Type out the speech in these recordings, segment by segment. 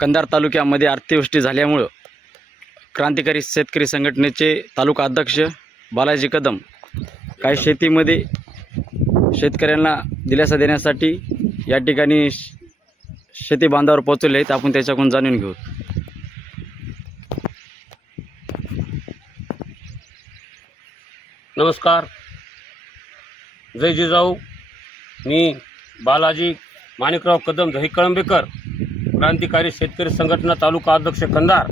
कंधार तालुक्यामध्ये अतिवृष्टी झाल्यामुळं क्रांतिकारी शेतकरी संघटनेचे तालुका अध्यक्ष बालाजी कदम काही शेतीमध्ये शेतकऱ्यांना दिलासा देण्यासाठी या ठिकाणी श- शेती बांधावर पोहोचवले आहेत. आपण त्याच्याकडून जाणून घेऊ. नमस्कार. जय जिजाऊ. मी बालाजी माणिकराव कदम दही कळंबेकर. क्रांतिकारी शेतकरी संघटना तालुका अध्यक्ष कंधार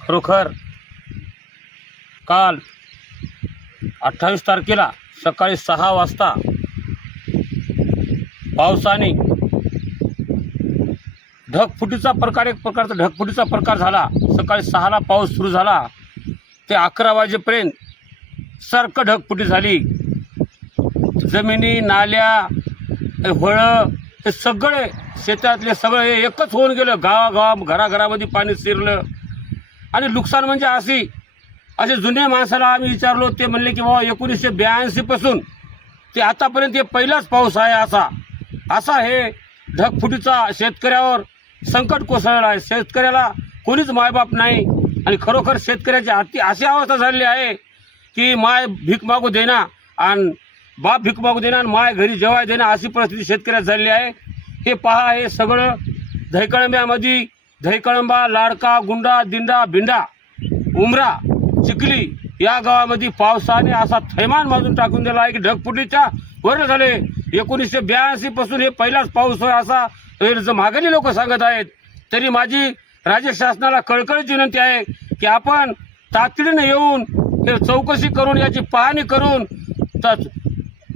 खरोखर काल अठ्ठावीस तारखेला सकाळी सहा वाजता पावसाने ढगफुटीचा प्रकार एक प्रकारचा ढगफुटीचा प्रकार झाला. सकाळी सहाला पाऊस सुरू झाला. ते अकरा वाजेपर्यंत सारखं ढगफुटी झाली. जमिनी नाल्या हे होळं हे सगळे शेतातले सगळे एकच होऊन गेलं. गावागावा घराघरामध्ये पाणी शिरलं. आणि नुकसान म्हणजे अशी असे जुन्या माणसाला आम्ही विचारलो ते म्हणले की बाबा एकोणीसशे ब्याऐंशीपासून ते आतापर्यंत हे पहिलाच पाऊस आहे असा. असा हे ढगफुटीचा शेतकऱ्यावर संकट कोसळलं आहे. शेतकऱ्याला कोणीच मायबाप नाही. आणि खरोखर शेतकऱ्याची अति अशी अवस्था झालेली आहे की माय भीक मागू देना आणि बाप भीक मागू देना माय घरी जेवाय देना अशी परिस्थिती शेतकऱ्यात झालेली आहे. हे पहा हे सगळं धैकळंब्यामध्ये धैकळंबा लाडका गुंडा दिंडा भिंडा उमरा चिखली या गावामध्ये पावसाने असा थैमान माजून टाकून दिला आहे की ढगफुटीच्या वर झाले. एकोणीसशे ब्याऐंशी पासून हे पहिलाच पाऊस होय असा मागणी लोक सांगत आहेत. तरी माझी राज्य शासनाला कळकळीची विनंती आहे की आपण तातडीने येऊन हे चौकशी करून याची पाहणी करून त-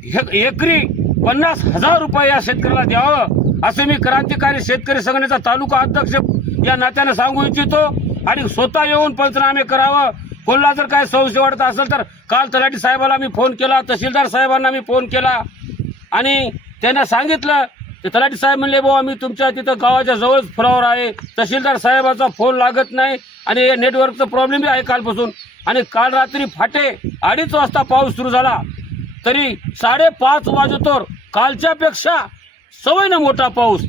एकरी पन्नास हजार रुपये या शेतकऱ्याला द्यावं असं मी क्रांतिकारी शेतकरी संघटनेचा तालुका अध्यक्ष या नात्याने सांगू इच्छितो. आणि स्वतः येऊन पंचनामे करावं. कोणला जर काय संशय वाटत असेल तर काल तलाठी साहेबाला मी फोन केला तहसीलदार साहेबांना मी फोन केला. आणि त्यांना सांगितलं ते तलाठी साहेब म्हणले बाबा मी तुमच्या तिथं गावाच्या जवळच फुलावर आहे. तहसीलदार साहेबाचा फोन लागत नाही आणि हे नेटवर्कचा प्रॉब्लेमही आहे कालपासून. आणि काल रात्री फाटे अडीच वाजता पाऊस सुरू झाला. तरी साडेपाच वाजतोर कालच्यापेक्षा सवयनं मोठा पाऊस.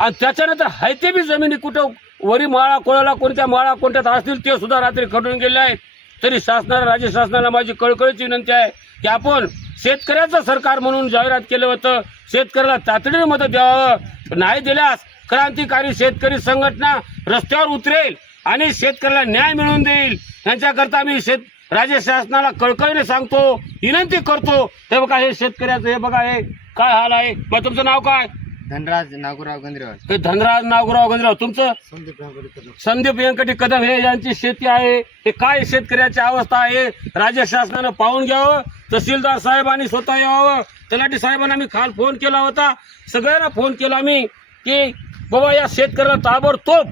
आणि त्याच्यानंतर हायते बी जमिनी कुठं वरी माळा कोळ्याला कोणत्या माळा कोणत्यात असतील ते सुद्धा रात्री खडून गेले आहेत. तरी शासनाला राज्य शासनाला माझी कळकळीची विनंती आहे की आपण शेतकऱ्याचं सरकार म्हणून जाहिरात केलं होतं. शेतकऱ्याला तातडीनं मदत द्यावं. नाही दिल्यास क्रांतिकारी शेतकरी संघटना रस्त्यावर उतरेल आणि शेतकऱ्याला न्याय मिळवून देईल. यांच्याकरता मी शेत राज्य शासनाला कळकळीने सांगतो विनंती करतो हे बघा हे शेतकऱ्याचं हे बघा हे काय हाल आहे? मग तुमचं नाव काय? धनराज नागुराव गंद्रेवाल हे धनराज नागोराव गंजराव तुमचं? संदीप नागोरी कदम संदीप व्यंकटी कदम हे यांची शेती आहे हे काय शेतकऱ्याची अवस्था आहे राज्य शासनानं पाहून घ्यावं तहसीलदार साहेबांनी स्वतः यावं. तलाठी साहेबांना मी काल फोन केला होता सगळ्यांना फोन केला मी की बाबा या शेतकऱ्याला ताबडतोब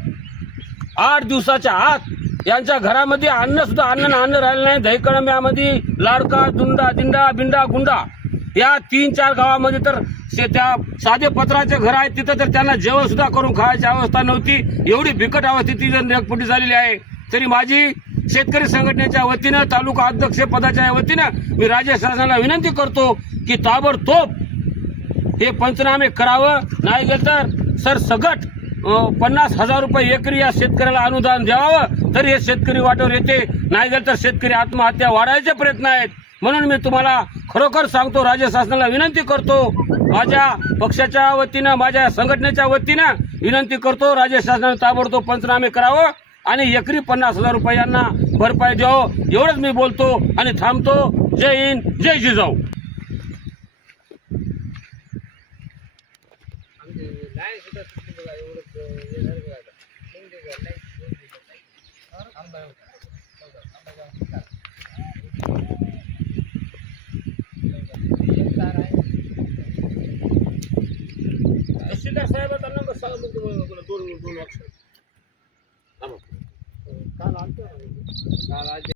आठ दिवसाच्या आत यांच्या घरामध्ये अन्न सुद्धा अन्न अन्न राहिलं नाही. दहीकळंब्यामध्ये लाडका दुंडा दिंडा बिंडा गुंडा. या तीन चार गावामध्ये तर शे- त्या साधे पत्राचे घर आहेत. तिथं तर त्यांना जेवण सुद्धा करून खायची अवस्था नव्हती. एवढी बिकट अवस्थेची जर ढगफुटी झालेली आहे. तरी माझी शेतकरी संघटनेच्या वतीनं तालुका अध्यक्ष पदाच्या वतीनं मी राज्य शासनाला विनंती करतो की ताबडतोब हे पंचनामे करावं. नाही गेलं तर सर सगट पन्नास हजार रुपये एकरी या शेतकऱ्याला अनुदान द्यावं तरी हे शेतकरी वाटेवर येते. नाही गेलं तर शेतकरी आत्महत्या वाढायचे प्रयत्न आहेत. म्हणून मी तुम्हाला खरोखर सांगतो राज्य शासनाला विनंती करतो माझ्या पक्षाच्या वतीनं माझ्या संघटनेच्या वतीनं विनंती करतो राज्य शासनाने ताबडतोब पंचनामे करावं आणि एकरी पन्नास हजार रुपयांना भरपाई द्यावं. एवढंच मी बोलतो आणि थांबतो. जय हिंद जय जिजाऊ. तहसीलदार साहेबाचा नंबर सांगा मग तुम्हाला दोन दोन अक्षर काल आणतो काल आज